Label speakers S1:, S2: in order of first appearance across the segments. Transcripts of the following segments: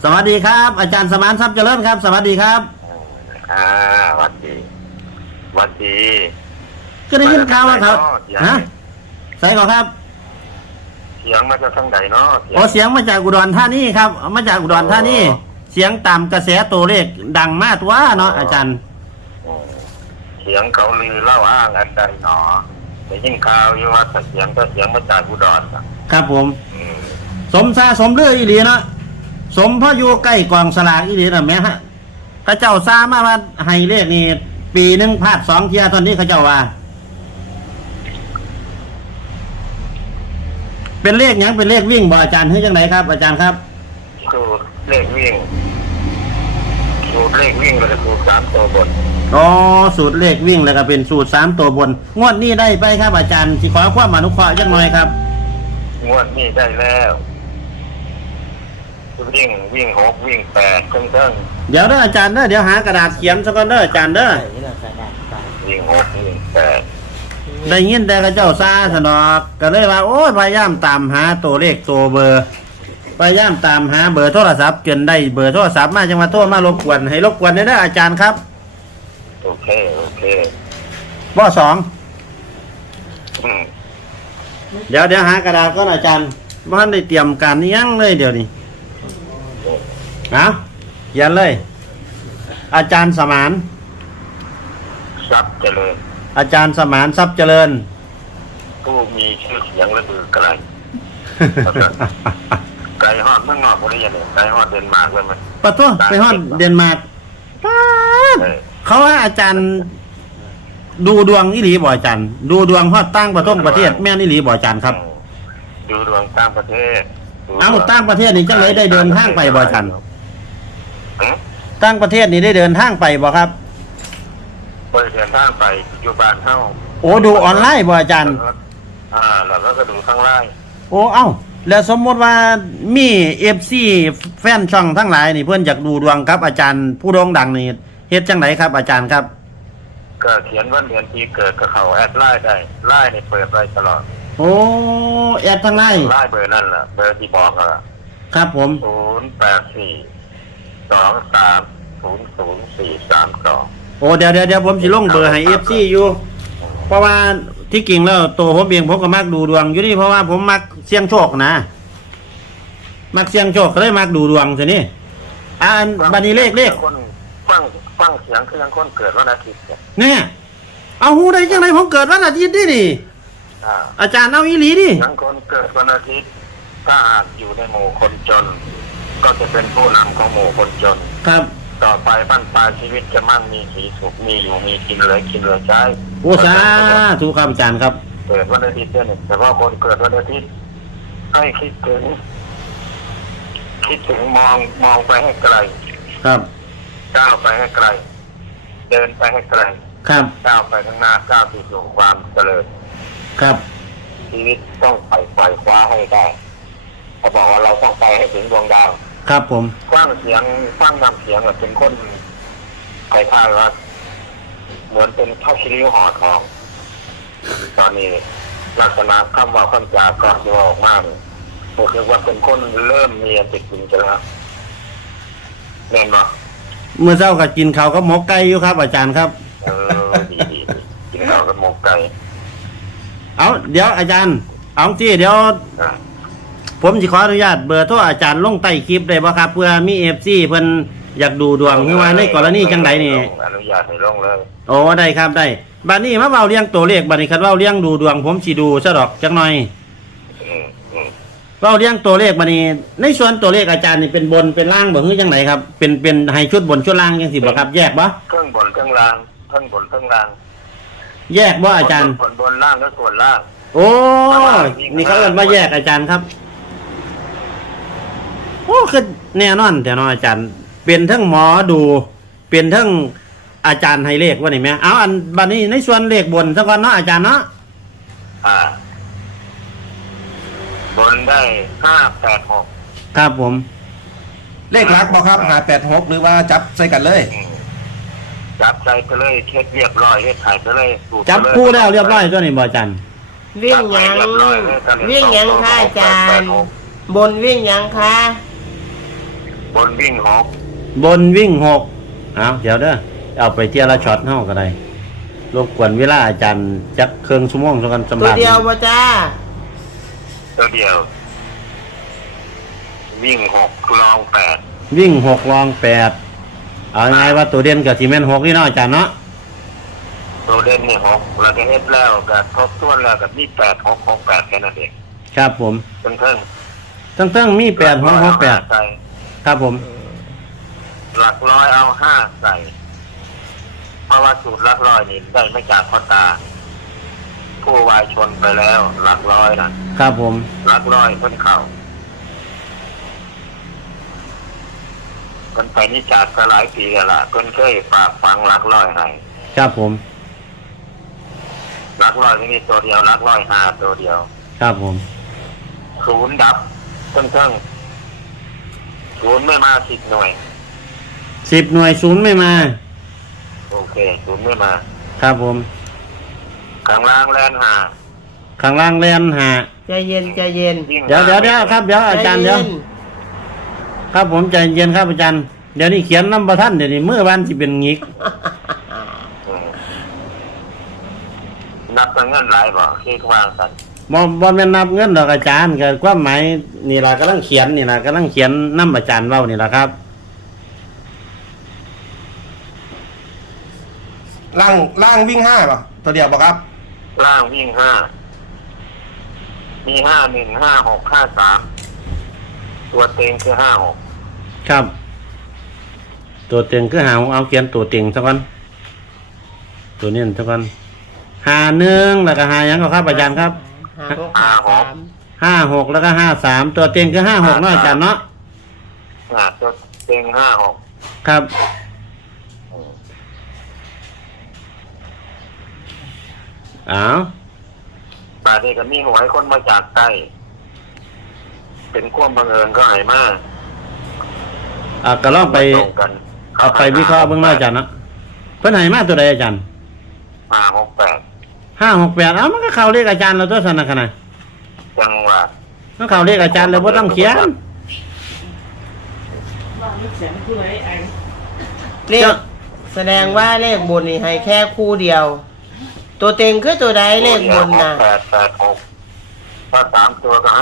S1: สวัสดีครับอาจารย์สมานทรัพย์เจริญครับสวัสดีครับ
S2: สวัสดีสวัสดี
S1: ก็ได้ยินข่าวว่าครับฮะใส่ก่อนครับ
S2: เสียงมาจากทางไหนเนาะ
S1: โอ้เสียงมาจากอุดรธานีครับมาจากอุดรธานีเสียงตามกระแสตัวเลขดังมากว่าเนาะอาจารย์
S2: เสียงเขาลือเล่าอ้างอันใดหนอแต่ยิ่งข่าวอยู่ว่าเสียงก็เสียงมาจากอุดร
S1: ครับผมสมซาสมเลืออีหลีเนาะสมพ่ออยู่ใกล้กองสลากอีหลีนะแม่ฮะข้าเจ้าซามาว่าให้เลขนี่ปีหนึ่งพลาด2 เที่ยตอนนี้ข้าเจ้าว่าเป็นเลขยังเป็นเลขวิ่งบ่อาจารย์เฮ้ยจังไหนครับอาจารย์ครับ
S2: สูตรเลขวิ่งแล้วก็สูตร3 ตัวบน
S1: อ๋อสูตรเลขวิ่งแล้วก็เป็นสูตร3 ตัวบนงวดนี้ได้ไปครับอาจารย์สิขอความอนุเคราะห์จักหน่อยครับ
S2: งวดนี้ได้แล้ววิ่ง6วิ่ง8เครื่อง
S1: เดี๋ยวเด้ออาจารย์เด้อเดี๋ยวหากระดาษเขียนซะก่อนเด้ออาจารย์เด้อ
S2: วิ่ง6วิ่ง8
S1: ได้ยินแต่กระเจ้าซาสนอกก็เลยว่าโอ้ยพยายามตามหาตัวเลขตัวเบอร์พยายามตามหาเบอร์โทรศัพท์จนได้เบอร์โทรศัพท์มาจังว่าโทรมารบกวนให้รบกวนได้เด้ออาจารย์ครับ
S2: โอเค
S1: บ่2เดี๋ยวหากระดาษก่อนอาจารย์บ่ทันได้เตรียมการอีหยังเลยเดี๋ยวนี้เอาเขียนเลยอาจารย์สมาน
S2: ทรัพย์เจริญ
S1: อาจารย์สมานทรัพย์เจริญ
S2: ผู้มีชื่อเสียงและบือไกลไกลฮอดเมืองนอกบ่ได้ยังไกลฮอดเดนมาร์กเลยมั้ย
S1: ปะโตไปฮอดเดนมาร์กเขาว่าอาจารย์ดูดวงอีหลีบ่อาจารย์ดูดวงฮอดต่างประเทศแม่นอีหลีบ่อาจารย์ครับ
S2: ดูดวงต่างประเทศ
S1: เอาต่างประเทศนี่จังได๋ได้เดินทางไปบ่อาจารย์ต่างประเทศนี่ได้เดินทางไปบ่ครับ
S2: ไปเดินทางไปอยู่บ้านเฮา
S1: โอ้ดูออนไลน์บ่อาจารย์
S2: แล้วก็ดูทางไลน์
S1: โอ้เอ้าแล้วสมมติว่ามี FC แฟนช่องทั้งหลายนี่เพิ่นอยากดูดวงครับอาจารย์ผู้โด่งดังนี่เฮ็ดจังไดครับอาจารย์ครับ
S2: ก็เขียนวันเดือนปีเกิดกับเขาแอดไลน์ได้ไลน์นี่เปิดไว้ตลอด
S1: โอ้แอดทางไลน์
S2: เบอร์นั่นล่ะเบอร์ที่บอกล่ะ
S1: ครับผม
S2: 08400432
S1: โอ้เดี๋ยวผมสิลงเบอร์ให้ FC อยู่เพราะว่าที่จริงแล้วตัวผมเองผมก็มักดูดวงอยู่นี่เพราะว่าผมมักเสี่ยงโชคนะมักเสี่ยงโชคก็เลยมักดูดวงซะนี่บัดนี้เลข
S2: คนฟังเสียงคือคนเกิดวันอาทิตย์
S1: เนี่ยเอาฮู้ได้จังได๋ผมเกิดวันอาทิตย์นี่อาจารย์เอาอีหลีดิ
S2: ทั้งคนเกิดวันอาทิตย์ถ้าหากอยู่ในหมู่คนจนก็จะเป็นผู้นำของหมู่คนจน
S1: ครับ
S2: ต่อไปบ้านปลายชีวิตจะมั่งมีสีสุขมีอยู่มีกินเหลือใช้
S1: โอ้สาธุครับอาจารย์ครับ
S2: เกิดวันอาทิตย์เนี่ยแต่ว่าคนเกิดวันอาทิตย์ให้คิดถึงมองไปให้ไกล
S1: ครับ
S2: ก้าวไปให้ไกลเดินไปให้ไกล
S1: ครับ
S2: ก้าวไปข้างหน้าก้าวไปสู่ความเจริญ
S1: ครับ
S2: ชีวิตต้องไปคว้าให้ได้เขาบอกว่าเราต้องไปให้ถึงดวงดาว
S1: ครับผม
S2: ฟังนำเสียงเป็นคนใครท่าว่าเหมือนเป็นข้าวชิริ้วห่อทองตอนนี้ลักษณะคำว่าคำจาก่อนที่ออกมาเนี่ยก็คือว่าเป็นคนเริ่มมีอันติดกินจะแล้วแน่นบ่
S1: เมื่อเช้าก็กินข้าวกับหมกไก่อยู่ครับอาจารย์ครับ
S2: ดีกินข้าวกับหมกไก่
S1: เอาเดี๋ยวอาจารย์เอาสิเดี๋ยวผมสิขออนุญาตเบอร์โทรอาจารย์ลงใต้คลิปได้บ่ครับเพื่อมี FC เพิ่นอยากดูดวงคือว่าในกรณีจังไดนี่
S2: อนุญาตให้ลงเลย
S1: โอ้ได้ครับได้บัดนี้มาเว้าเรื่องตัวเลขบัดนี้คันเว้าเรื่องดูดวงผมสิดูซะดอกจักหน่อยเว้าเรื่องตัวเลขบัดนี้ในส่วนตัวเลขอาจารย์นี่เป็นบนเป็นล่างบ่คือจังไดครับเป็นให้ชุดบนชุดล่างจังซี่บ่ครับแยกบ่
S2: เครื่องบนเครื่องล่างเครื่องบนเครื่องล่าง
S1: แยกบ่อาจารย์
S2: บนล่างและส่วนล่าง
S1: โอ้นี่เขาเอิ้นว่าแยกอาจารย์ครับโอ้คือแน่นอนแต่เนาะอาจารย์เป็นทั้งหมอดูเป็นทั้งอาจารย์ให้เลขว่านี่แม่เอาอันบัดนี้ในส่วนเลขบนซะก่อนเนาะอาจารย์เนาะ
S2: บนได้586
S1: ครับผม
S3: เลขหลักบ่ครับ586หรือว่าจับใส่กันเลย
S2: จับใส่ไปเลยเช็ดเรียบร้อยเฮ็ดถ่ายไปเลย
S1: จับคู่แล้วเรียบร้อยตัวนี้บ่อาจารย์
S4: วิ่งยังค่ะอาจารย์บนวิ่งยังค่ะ
S2: บนวิ่งหก
S1: บนวิ่งหกเอาเดี๋ยวเด้อเอาไปเที่ยวละช็อตเฮาก็ได้รบกวนเวลาอาจารย์จักเครื่องชั่วโมงสักกันสำห
S4: ตัว
S1: รับ
S4: เดียวบ่จ้า
S2: ตัวเดียว วิ่งหกลองแปด
S1: วิ่งหกรองแปดเอาไงว่าตัวเด่นกับซีเมนหกนี่เนาะอาจารย์เนาะ
S2: ตัวเด่นนี่หกแล้วก็เฮ็ดแล้วก็ทบทวนแล้วก็มีแปดหกหกแปดแค่นั้นเอง
S1: ครับผม
S2: เพิ่ง
S1: ตั้งมี8 6 6 8
S2: ใส่
S1: ครับผม
S2: หลักร้อยเอาห้าใส่เพราะว่าสูตรหลักร้อยนี่ได้ไม่จากพ่อตา ผู้วายชนไปแล้ว หลักร้อยนะครับ
S1: ผม
S2: หลักร้อยเพิ่นเข่าเพิ่นไปนี่จากก็หลายปีแล้วล่ะเพิ่นเคยฝากฝังหลักร้อยให้
S1: ครับผม
S2: หลักร้อยไม่มีตัวเดียวหลักร้อยห้าตัวเดียว
S1: ครับผม
S2: ศูนย์ดับเพิ่งศูนย์ไม่มา10 หน่วย
S1: 10 หน่วยศูนย์ไม่มา
S2: โอเคศูนย์ไม่มา
S1: ครับผม
S2: ข้างล่างแลนหา
S1: ข้างล่างแลนหา
S4: ใจเย็นใจเย็น
S2: วิ่ง
S1: เดี๋ยวครับเดี๋ยวอาจารย์เดี๋ยว
S4: ใจน
S1: ครับผมใจเย็นครับอาจารย์เดี๋ยวนี้เขียนน้ำประท่านเดี๋ยวนี้เมื่อวันที่เป็นงิก
S2: อืมนับเงินหลายบ่คิดวางกัน
S1: บ่แม่นนับเงินดอกอาจารย์ก็ความหมายนี่ล่ะกำลังเขียนนี่ล่ะกำลังเขียนน้ำอาจารย์เว้านี่ล่ะครับ
S3: ล่างวิ่ง5ป่ะตัวเดียวบ่ครับ
S2: ล่างวิ่งห้ามี51 56 53ตัวเต็งคือ56
S1: ครับ ตัวเต็งคือหาเอาเขียนตัวเต็งซะก่อนตัวนี้ซะก่อน51แล้วก็หาหยังก็ครับอาจารย์ครับ
S4: 56 53
S1: 56แล้วก็53ตัวเต็งคือ56เนาะอาจารย์เนาะ
S2: ตัวเต็ง56
S1: ครับอ้าว
S2: บาดนี้ก็มีหวยคนมาจากใต้เป็นความบังเอิญก็หายมาก
S1: ก็ลองไป
S2: ตรงกัน
S1: เอาไปวิเคราะห์เบิ่งเนาะอาจารย์เนาะเพิ่นให้มาตัวใดอาจารย์
S2: 568
S1: 568มันก็เข้าเลขอาจารย์แล้วตัวซั่นน่ะคั่นน่ะ
S2: จังหวัด
S1: มันเข้าเลขอาจารย์แล้วบ่ต้องเขียน
S4: เลขแสดงว่าเลขบนนี่ให้แค่คู่เดียว ตัวเต็งคือตัวใดเลขบนน่ะ
S2: 886ถ้า3ตัวก็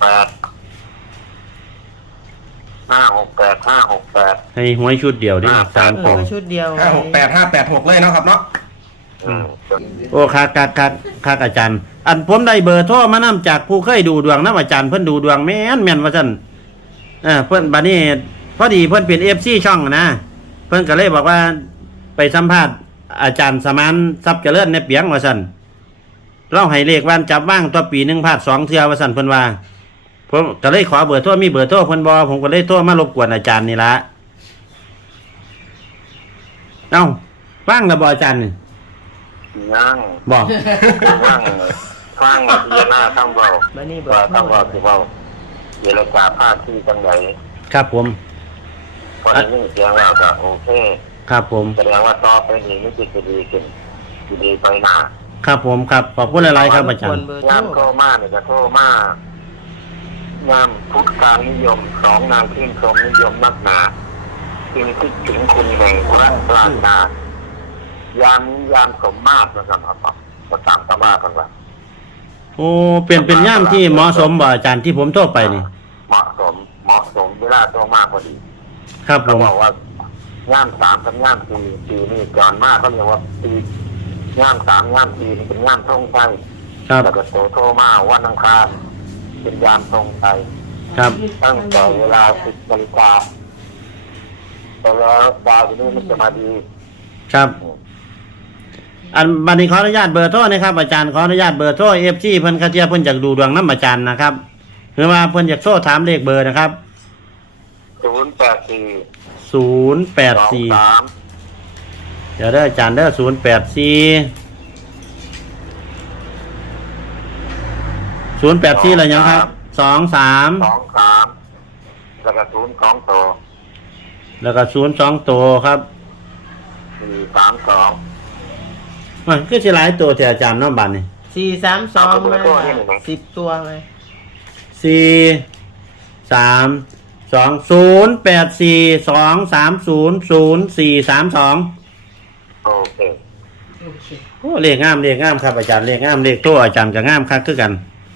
S2: 568
S1: ให้หวยชุดเดียวดิ3
S4: เอ
S1: ตัว
S4: อชุดเดียว
S3: 568 586เลยเนาะครับเนาะ
S2: อืม
S1: โอ้คักอาจารย์ อันผมได้เบอร์โทรมานํจากผู้เคยดูดวงนำอาจารย์เพิ่นดูดวงแม่นว่าซั่นเพิ่นบัดนี้พอดีเพิ่นเป็น FC ช่องนะเพิ่นก็เลยบอกว่าไปสัมภาษณ์อาจารย์สมานทรัพย์เจริญในเปียงว่าซั่นเล่าให้เลขวันจับว่างตัวปี1พลาด2เทื่อว่าซั่นเพิ่นว่าผมก็เลยขอเบอร์โทรมีเบอร์โทรเพิ่นบ่ผมก็เลยโทรมารบกวนอาจารย์นี่ล่ะเอ้าว่างแล้วบ่อาจารย์นี่
S2: ยัง
S1: บอก
S2: ฟังพิจารณาคำเบา
S4: บัดนี้เบอ
S2: ว่า
S4: ร์โทร
S2: คำเบาคือเบาเจรจาภาคที่จังไหน
S1: ครับผม
S2: พอได้ยินเสียงแล้วก็โอเค
S1: ครับผม
S2: แสดงว่าต่อไปนี้มันจะดีขึ้นจะดีไปหน้า
S1: ครับผมครับขอบคุณหลายๆครับอาจารย์
S4: เบอร์
S2: งาน
S4: โท
S2: โท
S4: ร
S2: รมาเนี่ยก็โทรมงานพุทธกลางนิยม2นางขึ้นชมนิยมนักหนาจึงคิดถึงคุณแห่งพระปรานนายามนี้ยามสมมาตรนะครับประตามตำรากันว่า
S1: โอ้เป็นย่ามที่เหมาะสมบ่อาจารย์ที่ผมโทรไปนี่
S2: เหมาะสมเวลาโทรมากพอดี
S1: ครับผ
S2: เขา
S1: ม
S2: บอกว่าย่าม3กับย่าม4ปีนี่ก่อนมากเขาเรียกว่าปีย่าม3ย่าม4นี่เป็นย่ามทงชัย
S1: ครับ
S2: แล้วก็โทรมาวันอังคารเป็นยามทงชัย
S1: ครับ
S2: ตั้งแต่เวลา10 นาฬิกาแต่แล้วดาวที่นี่มันจะมาดี
S1: ครับ อันบัดนี้ขออนุญาตเบอร์โทรนะครับอาจารย์ขออนุญาตเบอร์โทร FG เพิ่นคาเทียเพิ่นอยากดูดวงน้ำอาจารย์นะครับหรือว่าเพิ่นอยากโทรถามเลขเบอร์นะครับ
S2: 084
S1: 084
S2: 23
S1: เดี๋ยวเด้ออาจารย์เด้อ084อะไรยังครับ23
S2: 23แล้วก็02ตัว
S1: แล้วก็02ตัวครับ
S2: 432
S1: มันคือสิหลายตัวที่อาจารย์เนาะบัดนี้
S4: 432มา10 ตัวไหม
S1: 4 3
S2: โอเค
S1: โอ้เลขงามครับอาจารย์เลขงามเลขโตอาจารย์ก็งามคักคือกัน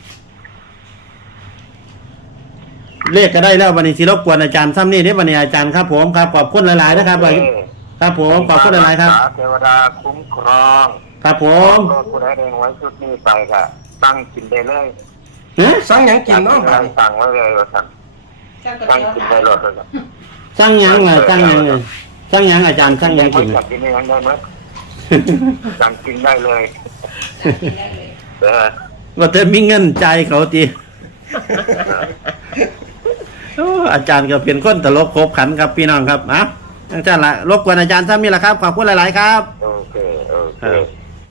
S1: เลขก็ได้แล้ววันนี้สิรบกวนอาจารย์ซ้ำนี่เด้วันนี้อาจารย์ครับผมครับขอบคุณหลายๆนะครับครับผมขอบคุณหลายๆครับ
S2: เทวดาคุ้มครอง
S1: ครับผม
S2: โทษผู้ใดเองไว้ชุดนี้ไปก็ตั้งกินได้เลย
S1: เฮ้ย
S3: สั่งหยังกินเนาะ
S2: อยากกินอะไรสั่งไว้เลยว่าสั่งตั้งกินได้รถเลยครับ
S1: สั่งหยังเลยสั่งหยังเลยสั่งหยังอาจารย์สั่งหยังกิน
S2: อยากกินอะไรได้ไหมสั่งกินได้เลยเออ
S1: ว่าแต่มีเงินใจายเขาตีโอ้อาจารย์ก็เป็นคนตลกครบขันครับพี่น้องครับอ่ะอาจารย์ละรบกวนอาจารย์ซ้ำนี่แหละครับขอบคุณหลายๆครับ
S2: โอเค โอเค